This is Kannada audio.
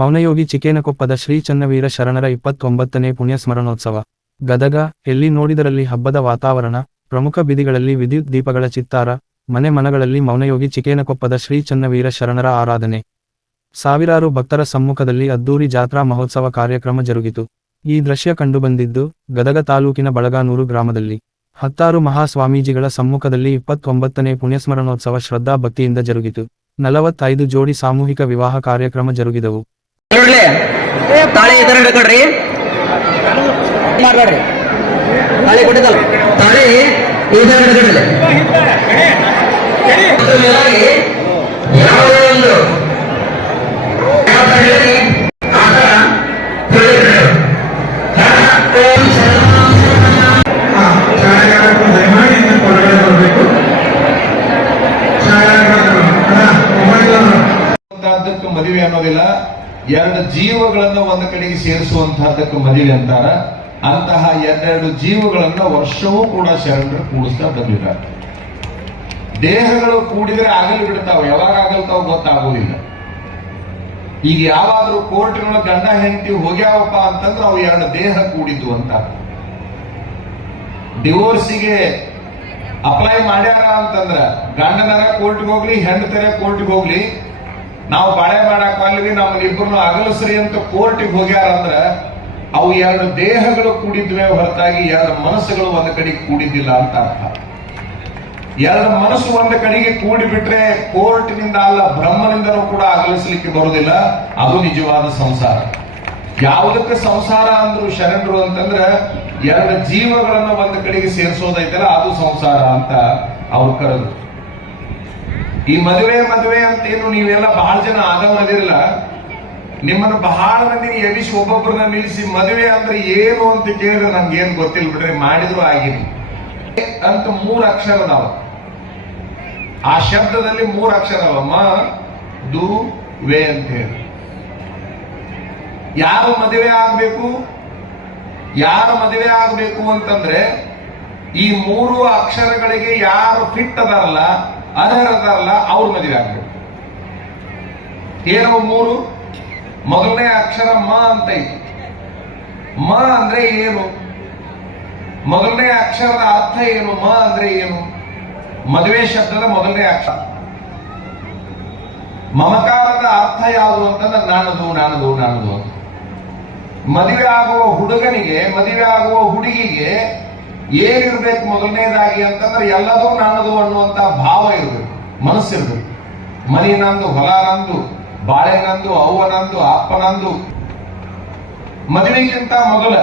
ಮೌನಯೋಗಿ ಚಿಕೇನಕೊಪ್ಪದ ಶ್ರೀ ಚನ್ನವೀರ ಶರಣರ 29ನೇ ಪುಣ್ಯಸ್ಮರಣೋತ್ಸವ. ಗದಗ, ಎಲ್ಲಿ ನೋಡಿದರಲ್ಲಿ ಹಬ್ಬದ ವಾತಾವರಣ, ಪ್ರಮುಖ ಬೀದಿಗಳಲ್ಲಿ ವಿದ್ಯುತ್ ದೀಪಗಳ ಚಿತ್ತಾರ, ಮನೆ ಮನಗಳಲ್ಲಿ ಮೌನಯೋಗಿ ಚಿಕೇನಕೊಪ್ಪದ ಶ್ರೀ ಚನ್ನವೀರ ಶರಣರ ಆರಾಧನೆ. ಸಾವಿರಾರು ಭಕ್ತರ ಸಮ್ಮುಖದಲ್ಲಿ ಅದ್ದೂರಿ ಜಾತ್ರಾ ಮಹೋತ್ಸವ ಕಾರ್ಯಕ್ರಮ ಜರುಗಿತು. ಈ ದೃಶ್ಯ ಕಂಡುಬಂದಿದ್ದು, ಗದಗ ತಾಲೂಕಿನ ಬಳಗಾನೂರು ಗ್ರಾಮದಲ್ಲಿ. 10 ಮಹಾಸ್ವಾಮೀಜಿಗಳ ಸಮ್ಮುಖದಲ್ಲಿ 29ನೇ ಪುಣ್ಯಸ್ಮರಣೋತ್ಸವ ಶ್ರದ್ಧಾ ಭಕ್ತಿಯಿಂದ ಜರುಗಿತು. 45 ಜೋಡಿ ಸಾಮೂಹಿಕ ವಿವಾಹ ಕಾರ್ಯಕ್ರಮ ಜರುಗಿದವು. ತಾಳಿ ಈ ತರ ಹಿಡ್ಕೊಡ್ರಿ, ಮಾಡ್ಬೇಡ್ರಿ. ತಾಳಿ ಕೊಟ್ಟಿದ್ದಲ್ಲ, ತಾಳಿ ಈ ತರ ಹಿಡ್ಕೊಡ್ರಿ. ಮದುವೆ ಅನ್ನೋದಿಲ್ಲ, ಎರಡು ಜೀವಗಳನ್ನು ಒಂದು ಕಡೆಗೆ ಸೇರಿಸುವಂತಹದ್ದಕ್ಕೆ ಮದುವೆ ಅಂತಾರ. ಅಂತಹ ಎರಡೆರಡು ಜೀವಗಳನ್ನ ವರ್ಷವೂ ಕೂಡ ಶರಣರು ಕೂಡಿಸ್ತಾ ಬಂದಿದ್ದಾರೆ. ದೇಹಗಳು ಕೂಡಿದ್ರೆ ಆಗಲು ಬಿಡ್ತಾವ, ಯಾವಾಗ ಆಗಲ್ತಾವ ಗೊತ್ತಾಗೋದಿಲ್ಲ. ಈಗ ಯಾವಾದ್ರೂ ಕೋರ್ಟ್ಗಳ ಗಂಡ ಹೆಂಡತಿ ಹೋಗ್ಯಾವಪ್ಪ ಅಂತಂದ್ರೆ ಅವು ಎರಡು ದೇಹ ಕೂಡಿದ್ದು ಅಂತ. ಡಿವೋರ್ಸಿಗೆ ಅಪ್ಲೈ ಮಾಡ್ಯಾರ ಅಂತಂದ್ರ ಗಂಡನರ ಕೋರ್ಟ್ಗೆ ಹೋಗ್ಲಿ, ಹೆಂಡತರ ಕೋರ್ಟ್ಗೆ ಹೋಗ್ಲಿ, ನಾವು ಬಾಳೆ ಮಾಡಕ್ ಅಲ್ವಿ, ನಮ್ಮನ್ನಿಬ್ಬರನ್ನು ಅಗಲಸ್ರಿ ಅಂತ ಕೋರ್ಟಿಗೆ ಹೋಗ್ಯಾರ ಅಂದ್ರ ಅವು ಎರಡು ದೇಹಗಳು ಕೂಡಿದ್ವೆ ಹೊರತಾಗಿ ಎರಡು ಮನಸ್ಸುಗಳು ಒಂದು ಕಡೆಗೆ ಕೂಡಿದ್ದಿಲ್ಲ ಅಂತ ಅರ್ಥ. ಎರಡು ಮನಸ್ಸು ಒಂದು ಕಡೆಗೆ ಕೂಡಿ ಬಿಟ್ರೆ ಕೋರ್ಟ್ನಿಂದ ಅಲ್ಲ, ಬ್ರಹ್ಮನಿಂದನೂ ಕೂಡ ಅಗಲಿಸಲಿಕ್ಕೆ ಬರುವುದಿಲ್ಲ. ಅದು ನಿಜವಾದ ಸಂಸಾರ. ಯಾವುದಕ್ಕೆ ಸಂಸಾರ ಅಂದ್ರು ಶರಣರು ಅಂತಂದ್ರ ಎರಡು ಜೀವಗಳನ್ನು ಒಂದು ಕಡೆಗೆ ಸೇರಿಸೋದೈತಲ್ಲ, ಅದು ಸಂಸಾರ ಅಂತ ಅವ್ರು ಕರೆದ್ರು. ಈ ಮದುವೆ ಅಂತೇನು ನೀವೆಲ್ಲ ಬಹಳ ಜನ ಆದವರದಿರಲ್ಲ, ನಿಮ್ಮನ್ನು ಬಹಳ ಮಂದಿ ಎನಿಸಿ ಒಬ್ಬೊಬ್ಬರನ್ನ ನಿಲ್ಲಿಸಿ ಮದುವೆ ಅಂದ್ರೆ ಏನು ಅಂತ ಕೇಳಿದ್ರೆ ನಮ್ಗೆ ಏನ್ ಗೊತ್ತಿಲ್ಲ ಬಿಡ್ರಿ, ಮಾಡಿದ್ರು ಆಗಿನಿ ಅಂತ 3 ಅಕ್ಷರ ಅದಾವ. ಆ ಶಬ್ದದಲ್ಲಿ 3 ಅಕ್ಷರ ಅವ, ಮ ದು ವೇ ಅಂತ ಹೇಳಿ. ಯಾರು ಮದುವೆ ಆಗ್ಬೇಕು ಅಂತಂದ್ರೆ ಈ 3 ಅಕ್ಷರಗಳಿಗೆ ಯಾರು ಫಿಟ್ ಅದಾರಲ್ಲ, ಅರ್ಹರದಾರಲ್ಲ, ಅವ್ರ ಮದುವೆ ಆಗ್ಬೇಕು. ಏನವು 3? ಮೊದಲನೇ ಅಕ್ಷರ ಮ ಅಂತ ಇತ್ತು. ಮ ಅಂದ್ರೆ ಏನು? ಮೊದಲನೇ ಅಕ್ಷರದ ಅರ್ಥ ಏನು? ಮ ಅಂದ್ರೆ ಏನು? ಮದುವೆ ಶಬ್ದದ ಮೊದಲನೇ ಅಕ್ಷರ. ಮಮಕಾರದ ಅರ್ಥ ಯಾವುದು ಅಂತಂದ್ರೆ ನಾನದು ಅಂತ. ಮದುವೆ ಆಗುವ ಹುಡುಗನಿಗೆ, ಮದುವೆ ಆಗುವ ಹುಡುಗಿಗೆ ಏನಿರ್ಬೇಕು ಮೊದಲನೇದಾಗಿ ಅಂತಂದ್ರೆ ಎಲ್ಲದೂ ನನ್ನದು ಅನ್ನುವಂತ ಭಾವ ಇರಬೇಕು, ಮನಸ್ಸಿರ್ಬೇಕು. ಮನಿ ನಂದು, ಹೊಲ ನಂದು, ಬಾಳೆ ನಂದು, ಅವ್ವ ನಂದು, ಅಪ್ಪ ನಂದು. ಮದುವೆಗಿಂತ ಮೊದಲ